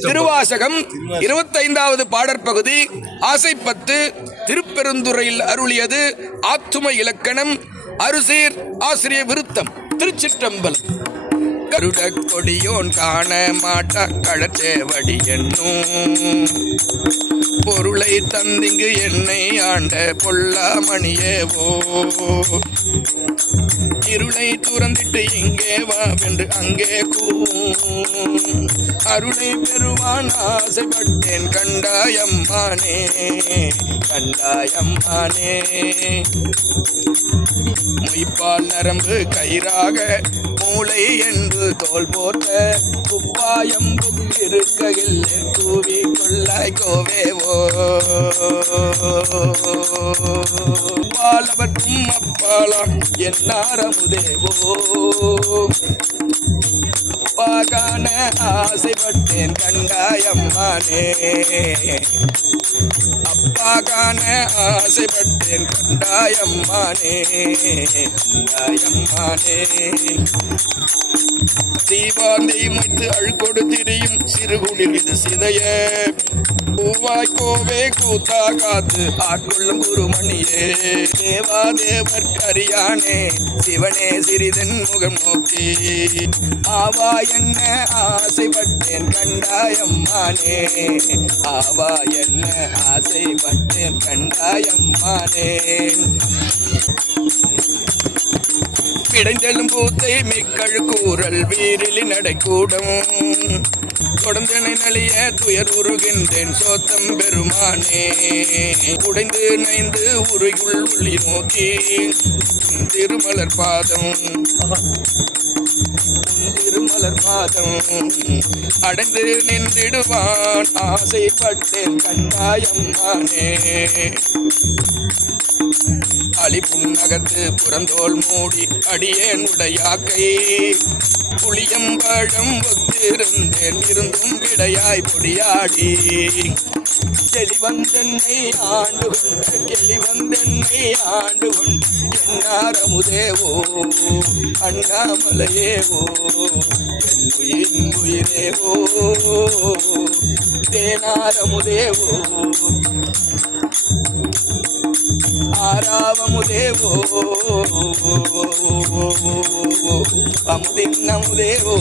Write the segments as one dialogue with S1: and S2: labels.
S1: திருவாசகம் இருபத்தைந்தாவது பாடற்பகுதி ஆசைப்பத்து திருப்பெருந்துறையில் அருளியது ஆத்தும இலக்கணம் அருசீர் ஆசிரிய விருத்தம் திருச்சிற்றம்பலம். கருட கொடியோன் காண மாட்ட களச்சேவடி என்னும். பொருளை தந்திங்கு என்னை ஆண்ட பொல்லாமணியேவோ. இருளை துறந்திட்டு இங்கே வா வென்று அங்கே கூவும் அருளை பெறுவான் ஆசைப்பட்டேன் கண்டாயம்மானே கண்டாயம்மானே. மொய்ப்பால் நரம்பு கயிறாக மூளை என்று தோல் போட்ட குப்பாயம் இருக்கையில் கூவி கொள்ளாய் கோவேவோ. பாலவற்றும் அப்பாலாம் என்னாரமுதேவோ பாகான ஆசைப்பட்டேன் கண்டாயம்மானே. அப்பாகான ஆசைப்பட்டேன் கண்டாயம்மானே கண்டாயம்மானே. தீபாந்தை முய்த்து அழுக்கொடு திரியும் சிறுகுளிர் இது சிதைய. பூவாய் கோவே கூத்தா காத்து ஆட்கொள்ளும் குருமணியே. தேவா தேவர் கரியானே சிவனே சிறிதன் முகம் ஆவா என்ன ஆசைப்பட்டேன் கண்டாயம்மானே. ஆவா என்ன ஆசைப்பட்டேன் கண்டாயம்மானே. கிடைந்தெழும் பூத்தை மிக்கழு கூறல் வீரிலி நடைக்கூடும் தொடர்ந்தனை நலிய துயர் உருகின்றேன் சோத்தம் பெருமானே. உடைந்து நைந்து உருகுள் உள்ளி நோக்கி திருமலர் பாதம். மலர் பாதம் அடைந்து நின்றிடுவான். ஆசைப்பட்டேன் கண்டாயம் நானே அழிப்புன்னகத்து புறந்தோல் மூடி அடியேன் உடையாக்கை. புளியம்பழம் ஒத்திருந்தேன் இருந்தும் விடையாய் பொடியாடி. கெளி வந்தென்னை ஆண்டு கொண்டு கெளி வந்தென்னை ஆண்டு கொண்டு என்னாரமுதேவோ அண்ணாமலையேவோ என் உயிர் உயிரேவோ தேனாரமுதேவோ ஆராவமுதேவோ அமுதின்னமுதேவோ.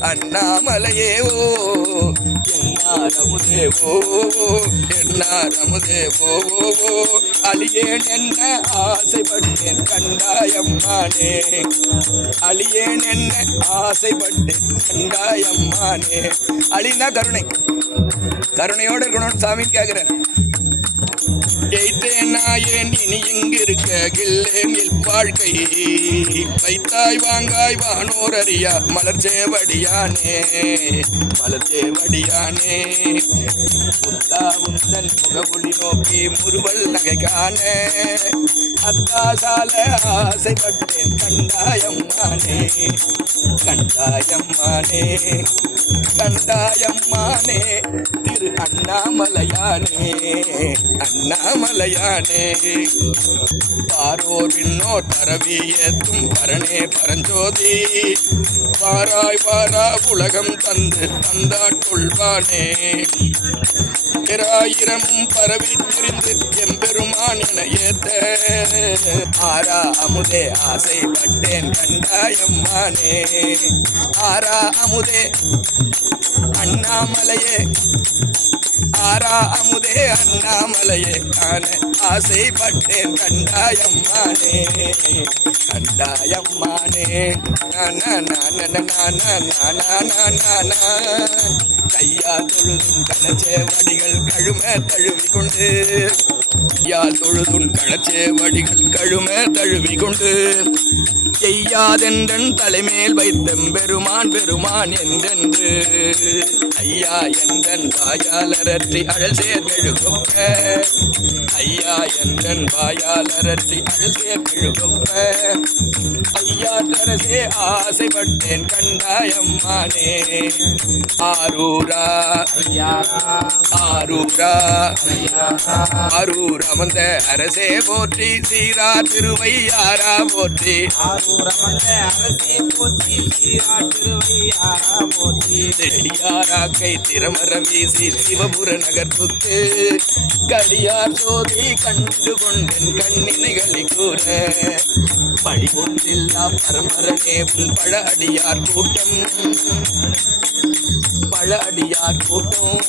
S1: அண்ணாமலையேவோ. என்னாரமுதேவோ என்னாரமுதேவோ அழியேன் என்ன ஆசைப்பட்டேன் கண்டாயம்மானே. அழியேன் என்ன ஆசைப்பட்டேன் கண்டாயம்மானே. அழினா கருணை. கருணையோடு இருக்கணும்னு சாமின்னு கேட்குறேன் எய்த்தேன் நாயேன் இனி இங்கிருக்க? கில்லேன் இல் வாழ்க்கை. வைத்தாய் வாங்காய் வானோர் அறியா மலர் சேவடியானே. மலர் சேவடியானே. முத்தா உந்தன் முகபுலி நோக்கி முருவல் நகை காண. அத்தாசால ஆசைப்பட்டேன் கண்டாயம்மானே. கண்டாயம்மானே. கண்டாயம்மானே. திரு அண்ணாமலையானே அண்ணாமலையானே. பாரோர் விண்ணோ தரவி ஏத்தும் பரணே பரஞ்சோதி. பாராய் பாரா உலகம் தந்து தந்தாட்கொள்வானே ஆயிரமும் பரவி திரிந்து எம்பெருமான் என ஏத்த. ஆரா அமுதே ஆசைப்பட்டேன் கண்டாயம்மானே. ஆரா அமுதே அண்ணாமலையே. ஆரா அமுதே அண்ணாமலையே. ஆன ஆசைப்பட்டேன் கண்டாயம்மானே. கண்டாயம்மானே. கையா தொழுதும் கணச்சே வடிகள் கழும தழுவி கொண்டு கையால் தொழுதும் கணச்சேவடிகள் கழும தழுவி கொண்டு செய்யாதென்றன் தலைமேல் வைத்தம் பெருமான் பெருமான் என்றென்று. ஐயா என்றன் வாயாலரற்றி அழல் சேர் ஐயா என்றன் வாயாலரற்றி அழல் சேர் ஐயா தரசே ஆசைப்பட்டேன் கண்டாயம்மானே ஆரூரா ஆரூரா ஆரூர் அமர்ந்த அரசே போற்றி சீரா திருவையாரா போற்றி.
S2: சூரமல்ல அரசே போற்றி சீராட்டிருவையாரா போற்றி.
S1: செடியாராக்கை திறமர வீசி சிவபுர நகர்ப்புக்கு. கடியார் சோதி கண்டு கொண்டன் கண்ணினைகளை கூற. படி ஒன்றில்லா பரமரனே உன் பழ அடியார் கூட்டம். பழ அடியார் கூட்டம்.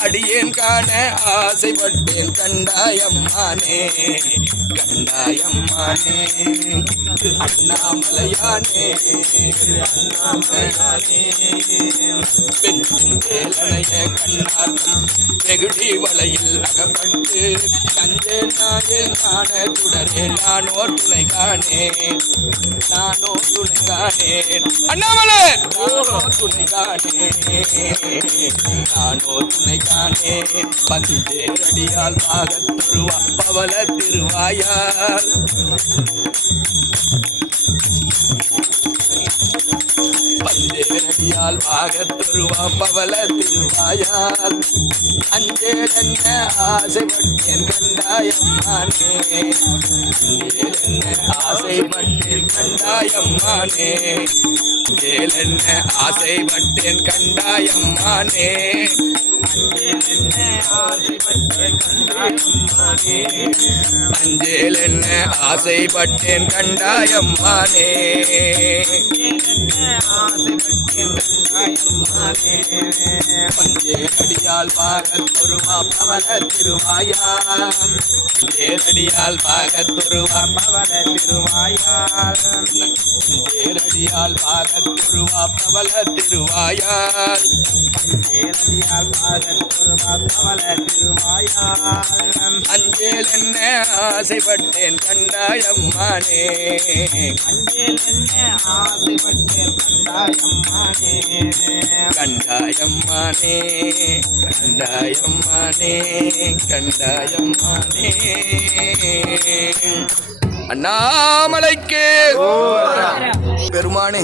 S1: அடியேன் காண ஆசைப்பட்டேன் கண்டாயம்மானே. கண்டாயம்மானே. அண்ணாமலையானே அண்ணாமலையானே பெண்ணின் வேலனைய கண்ணார்த்தம் வெகுடி வலையில் அகப்பட்டு தஞ்சை நாயில் காண துடரே நானோர் துணை காணே நானோ துணை காணே அண்ணாமலை நானோ துணை காணே நானோ துணை காணே பந்தே அடியால் பாகத் பாகத்துருவா பவல திருவாயால் பந்தேரடியால் பாகத்துருவா பவல திருவாயால். அஞ்சேலென்ன ஆசைப்பட்டேன் கண்டாயம்மானே. அஞ்சேலென்ன ஆசைப்பட்டேன் கண்டாயம்மானே. ஏழென்ன ஆசைப்பட்டேன் கண்டாயம்மானே. மஞ்சள் என்ன ஆசைப்பட்டேன் கண்டாயம்மானே பஞ்சேரடியால் பாகத்தொருவா பவன திருவாயா பஞ்சேரடியால் பாகத்தொருவா
S2: பவன திருவாயால்
S1: பஞ்சேரடியால் பாகத்தொருவா பவன திருவாயால்
S2: தேரடியால் பாகன் பவன திருவாயால்
S1: அஞ்சேல் என்ன ஆசைப்பட்டேன் கண்டாயம்மானே
S2: அஞ்சேல் என்ன ஆசைப்பட்டேன் கண்டாயம்மானே
S1: கண்டாயம்மானே கண்டாயம்மானே கண்டாயம்மானே அண்ணாமலைக்கு பெருமானே.